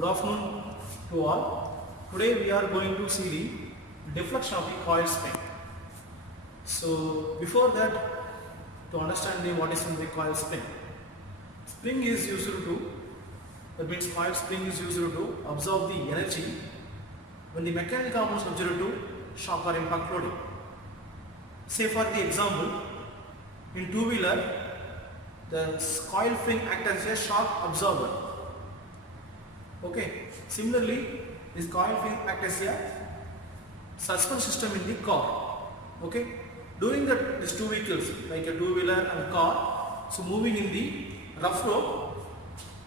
Good afternoon to all. Today we are going to see the deflection of the coil spring. So before that, to understand what is the coil spring. Spring is used to, that means coil spring is used to absorb the energy when the mechanical components are subject to shock or impact loading. Say for the example, in two-wheeler, the coil spring acts as a shock absorber. Okay. Similarly, this coil spring acts as a suspension system in the car. Okay. During these two vehicles, like a two-wheeler and a car, so moving in the rough road,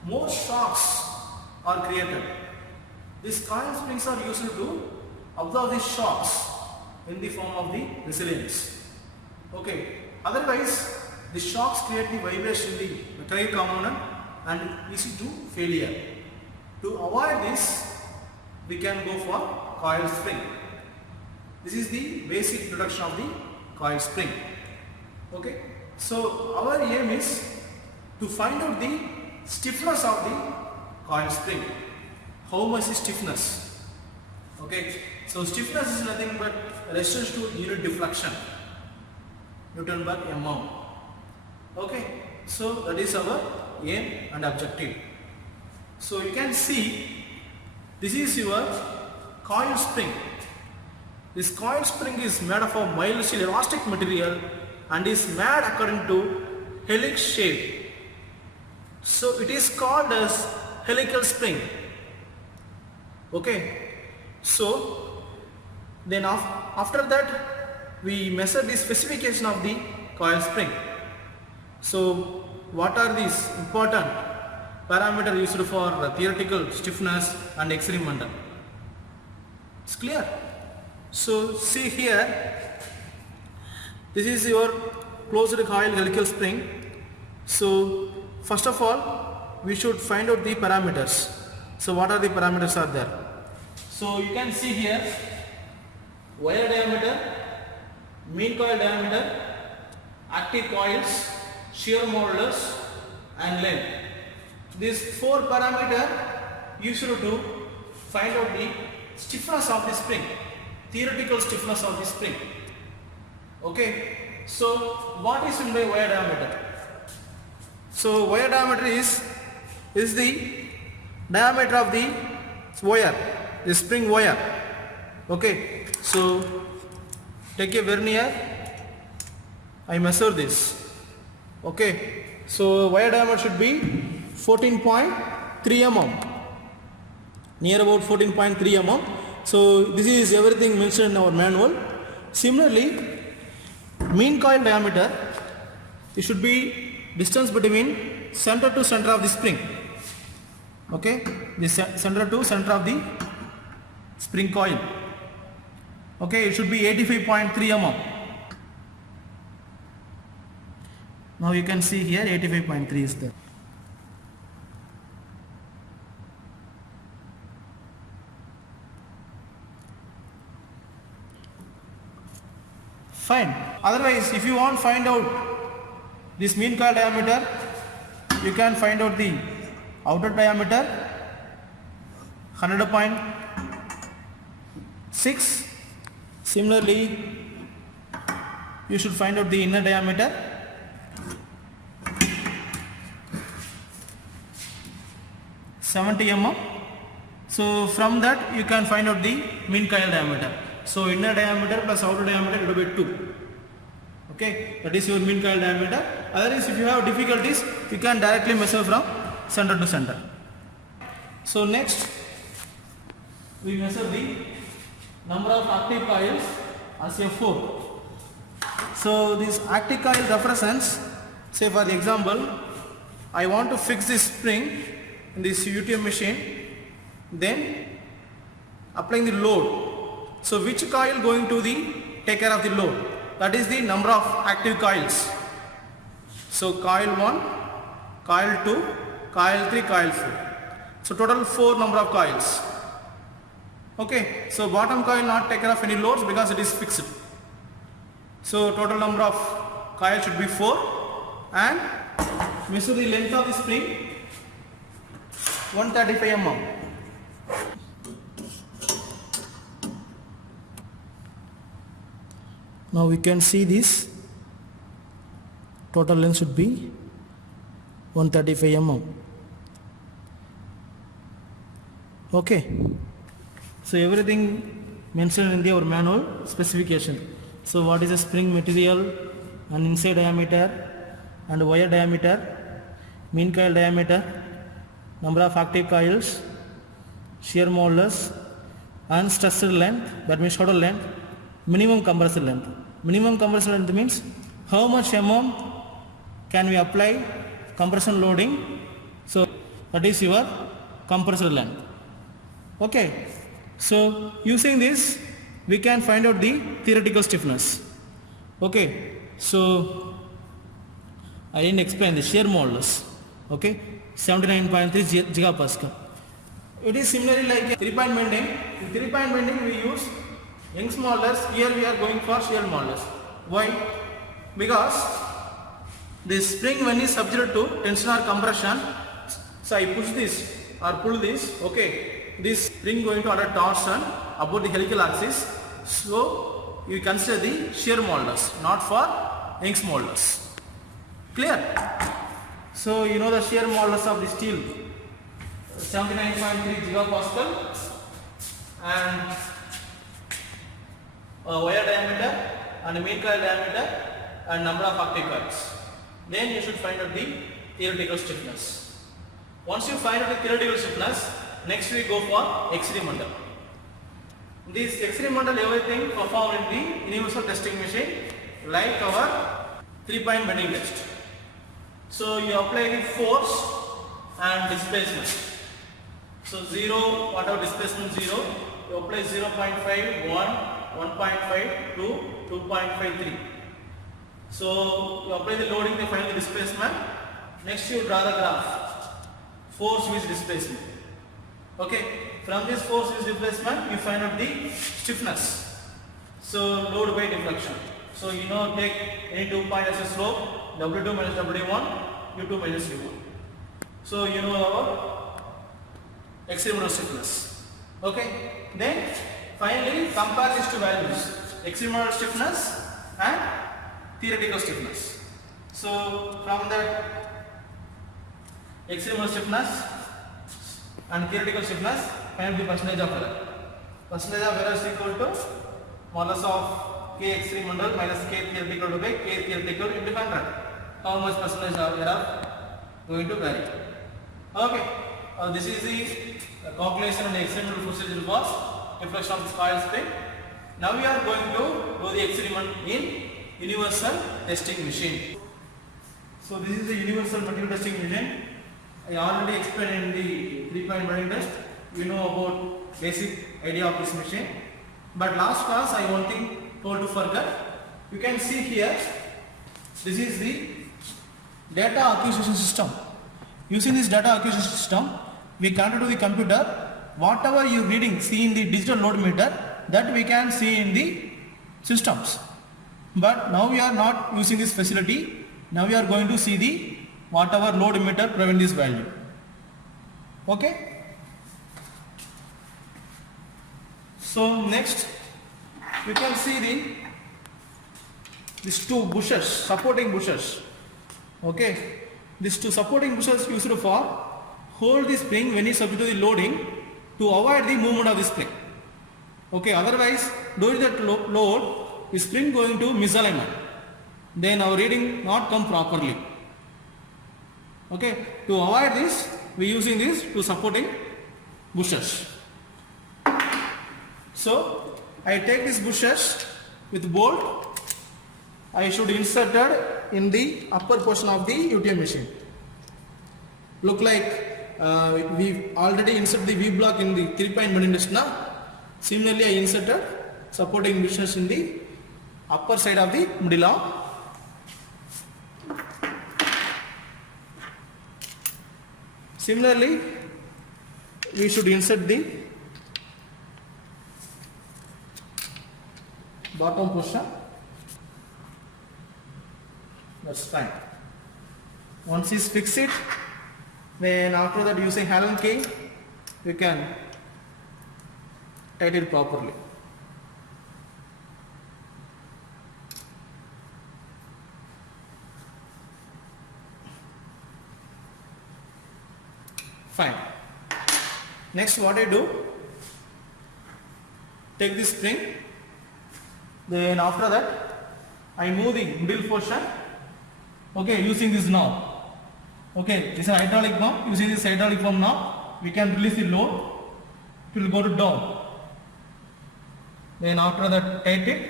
more shocks are created. These coil springs are used to absorb these shocks in the form of the resilience. Okay. Otherwise, the shocks create the vibration in the mechanical component and easy to failure. To avoid this, we can go for coil spring. This is the basic introduction of the coil spring. Okay. So our aim is to find out the stiffness of the coil spring. How much is stiffness? Okay. So stiffness is nothing but resistance to unit deflection, Newton per mm. Okay. So that is our aim and objective. So you can see this is your coil spring. This coil spring is made of a mild steel elastic material and is made according to helix shape. So it is called as helical spring. Okay. So then after that we measure the specification of the coil spring. So what are these important parameters used for theoretical stiffness and experimental? It's clear. So see here, this is your closed coil helical spring. So first of all, we should find out the parameters. So what are the parameters are there? So you can see here, wire diameter, mean coil diameter, active coils, shear modulus and length. These four parameters used to find out the stiffness of the spring, theoretical stiffness of the spring. Okay. So what is meant by wire diameter? So wire diameter is the diameter of the wire, the spring wire. Okay. So take a vernier, I measure this. Okay. So wire diameter should be 14.3 mm, near about 14.3 mm. So this is everything mentioned in our manual. Similarly, mean coil diameter, it should be distance between center to center of the spring. Okay, the center to center of the spring coil. Okay, it should be 85.3 mm. Now you can see here 85.3 is there. Fine. Otherwise, if you want to find out this mean coil diameter, you can find out the outer diameter 100.6. Similarly, you should find out the inner diameter 70 mm. So from that you can find out the mean coil diameter. So inner diameter plus outer diameter divided by 2. Okay, that is your mean coil diameter. Otherwise, if you have difficulties, you can directly measure from center to center. So next, we measure the number of active coils as a 4. So this active coil represents, say for the example, I want to fix this spring in this UTM machine, then applying the load. So which coil going to take care of the load? That is the number of active coils. So coil 1, coil 2, coil 3, coil 4. So total 4 number of coils. Okay. So bottom coil not take care of any loads because it is fixed. So total number of coils should be 4, and measure the length of the spring 135 mm. Now we can see this total length should be 135 mm. Okay, so everything mentioned in our manual specification. So what is the spring material and inside diameter and wire diameter, mean coil diameter, number of active coils, shear modulus, and stressed length, that means total length, minimum compressor length. Minimum compressor length means how much mm can we apply compression loading, so that is your compressor length. Okay, so using this we can find out the theoretical stiffness. Okay, so I didn't explain the shear modulus. Okay, 79.3 gigapascal. It is similarly like a 3-point bending. In 3-point bending we use Young's modulus. Here we are going for shear modulus. Why? Because this spring when is subject to tension or compression, so I push this or pull this, okay, this spring going to under torsion about the helical axis, so you consider the shear modulus, not for Young's modulus. Clear? So you know the shear modulus of the steel, 79.3 gigapascal, and wire diameter and mean coil diameter and number of active coils. Then you should find out the theoretical stiffness. Once you find out the theoretical stiffness, next we go for experimental. This experimental everything performed in the universal testing machine like our 3-point bending test. So you apply the force and displacement. So 0, whatever displacement 0, you apply 0.5, 1, 1.5, 2, 2.53. So you apply the loading, they find the displacement. Next you draw the graph, force with displacement. Okay, from this force with displacement you find out the stiffness. So load by deflection. So you know, take any 2 point as a slope, W2 minus W1, U2 minus U1. So you know our experimental stiffness. Okay, then finally compare these two values, experimental stiffness and theoretical stiffness. So from that experimental stiffness and theoretical stiffness, find the percentage of error. Percentage of error is equal to modulus of K experimental minus K theoretical by K theoretical into 100. How much percentage of error going to vary? Okay, this is the calculation of the experimental procedure for deflection of the coil spring. Now we are going to do the experiment in universal testing machine. So this is the universal material testing machine. I already explained in the 3-point bending test. You know about basic idea of this machine. But last class I one thing told to forget. You can see here, this is the data acquisition system. Using this data acquisition system, we connect to the computer. Whatever you reading, see in the digital load meter, that we can see in the systems. But now we are not using this facility. Now we are going to see the whatever load meter prevent this value. Okay. So next you can see these two bushes, supporting bushes. Okay, these two supporting bushes used for hold the spring when it is subject to the loading to avoid the movement of the spring. Okay, otherwise during that load the spring going to misalignment, then our reading not come properly. Okay, to avoid this we using these two supporting bushes. So I take these bushes with bolt. I should insert it in the upper portion of the UTM machine. Look like we already inserted the V block in the 3-point bending test now. Similarly I inserted supporting bushes in the upper side of the middle arm. Similarly we should insert the bottom portion. That's fine. Once you fix it, then after that using Allen key you can tighten it properly. Fine. Next what I do, take this spring, then after that I move the middle portion, okay, using this knob. Okay, this is an hydraulic pump. Using this hydraulic pump now, we can release the load. It will go to down. Then after that, tighten it.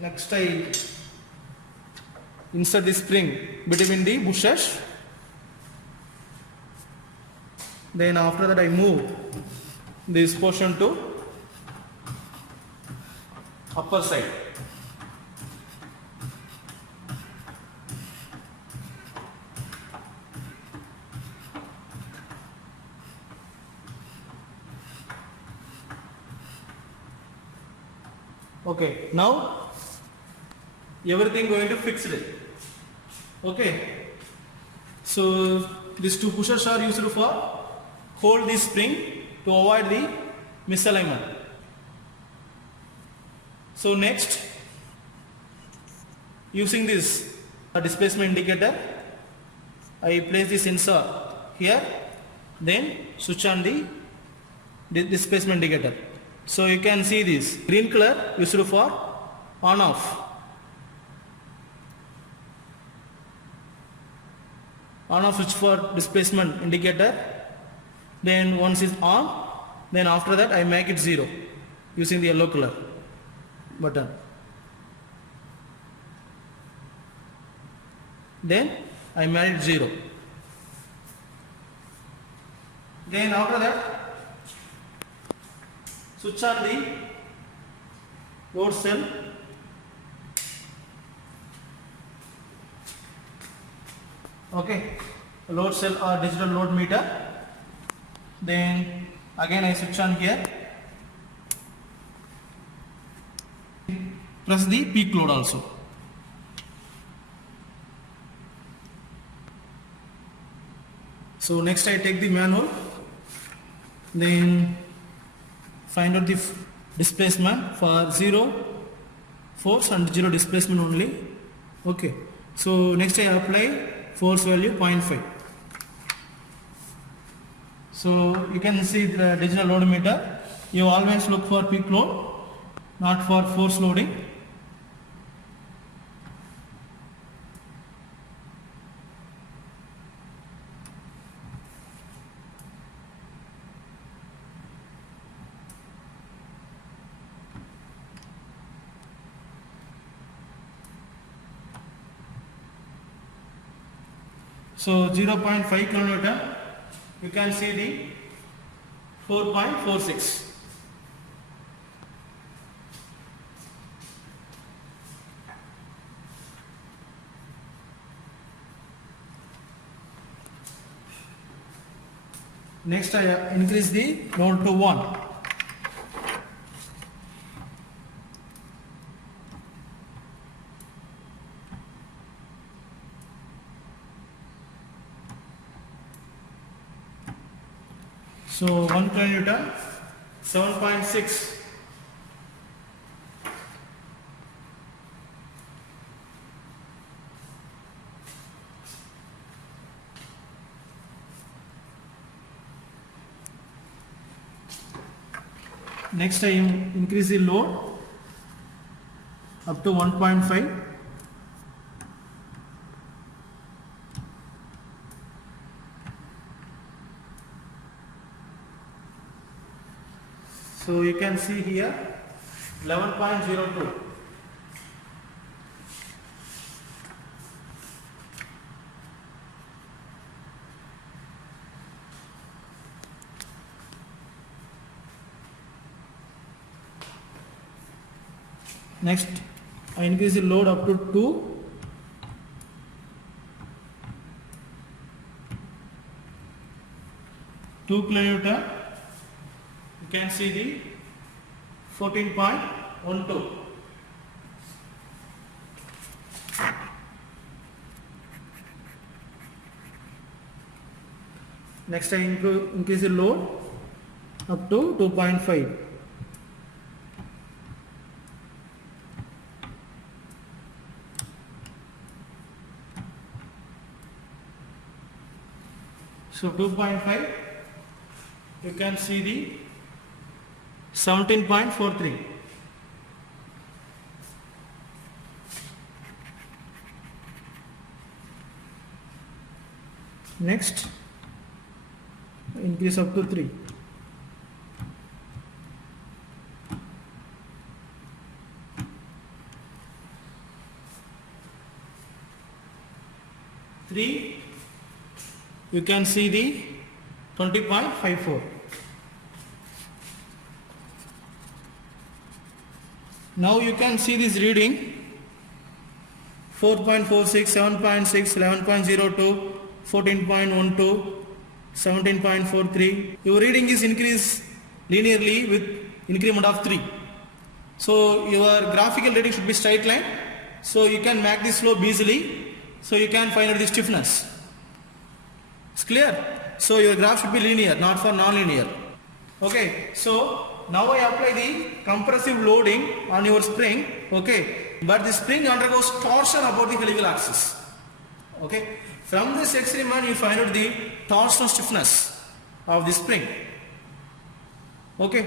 Next, I insert the spring between the bushes. Then after that, I move this portion to upper side. Okay, now everything going to fix it. Okay, so these two pushers are used for hold this spring to avoid the misalignment. So next, using this displacement indicator, I place the sensor here, then switch on the displacement indicator. So you can see this green color used for on off. On off switch for displacement indicator. Then once it's on, then after that I make it 0 using the yellow color button. Then I made it 0. Then after that, switch on the load cell. Okay, load cell or digital load meter. Then again I switch on here. Press the peak load also. So next I take the manual. Then find out the displacement for 0 force and 0 displacement only. Okay, so next I apply force value 0.5. So you can see the digital load meter. You always look for peak load, not for force loading. So 0.5 kN, you can see the 4.46. Next I increase the load to 1. So 1 kN, 7.6. Next I increase the load up to 1.5. So you can see here 11.02. Next I increase the load up to 2. kN. You can see the 14.12. Next I increase the load up to 2.5. So 2.5, you can see the 17.43. Next, increase up to 3. You can see the 20.54. Now you can see this reading 4.46, 7.6, 11.02, 14.12, 17.43. Your reading is increased linearly with increment of 3. So your graphical reading should be straight line. So you can make this slope easily. So you can find out the stiffness. It's clear? So your graph should be linear, not for non-linear. Okay, so now I apply the compressive loading on your spring. Okay, but the spring undergoes torsion about the helical axis. Okay, from this experiment you find out the torsion stiffness of the spring. Okay,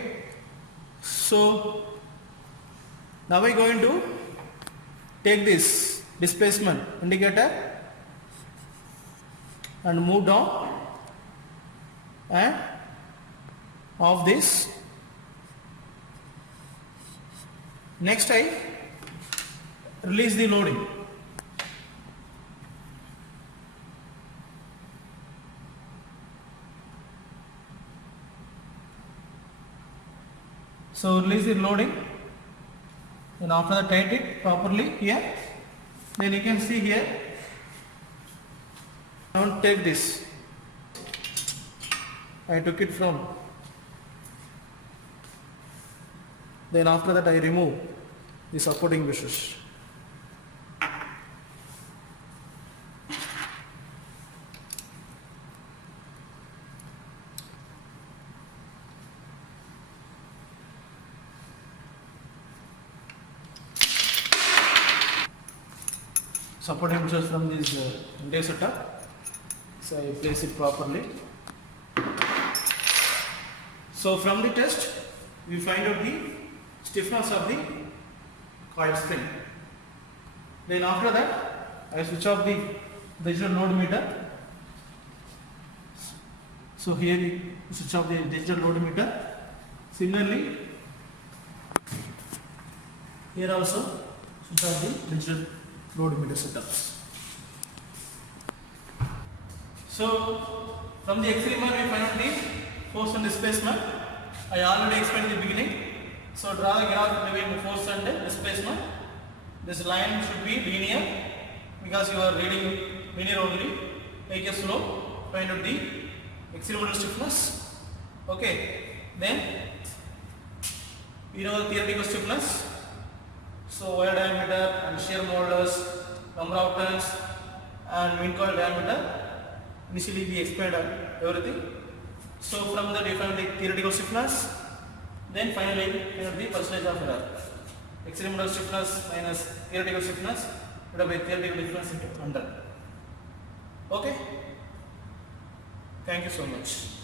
so now we are going to take this displacement indicator and move down and off this. Next I release the loading. So release the loading and after that tighten it properly here. Then you can see here. Now take this. I took it from. Then after that I remove the supporting bushes. Supporting bushes from this India setup. So I place it properly. So from the test we find out the stiffness of the coil spring. Then after that I switch off the digital load meter. So here you switch off the digital load meter. Similarly here also switch off the digital load meter setups. So from the experiment we find out the force and displacement. I already explained in the beginning. So draw the graph between the force and displacement. This line should be linear because you are reading linear only. Take a slope, find out the experimental stiffness. Okay, then we know the theoretical stiffness. So wire diameter and shear modulus, number of turns and mean coil diameter. Initially we explained everything. So from that we find the theoretical stiffness. Then finally the percentage of error. Experimental stiffness minus theoretical stiffness divided by theoretical difference into 100. Okay. Thank you so much.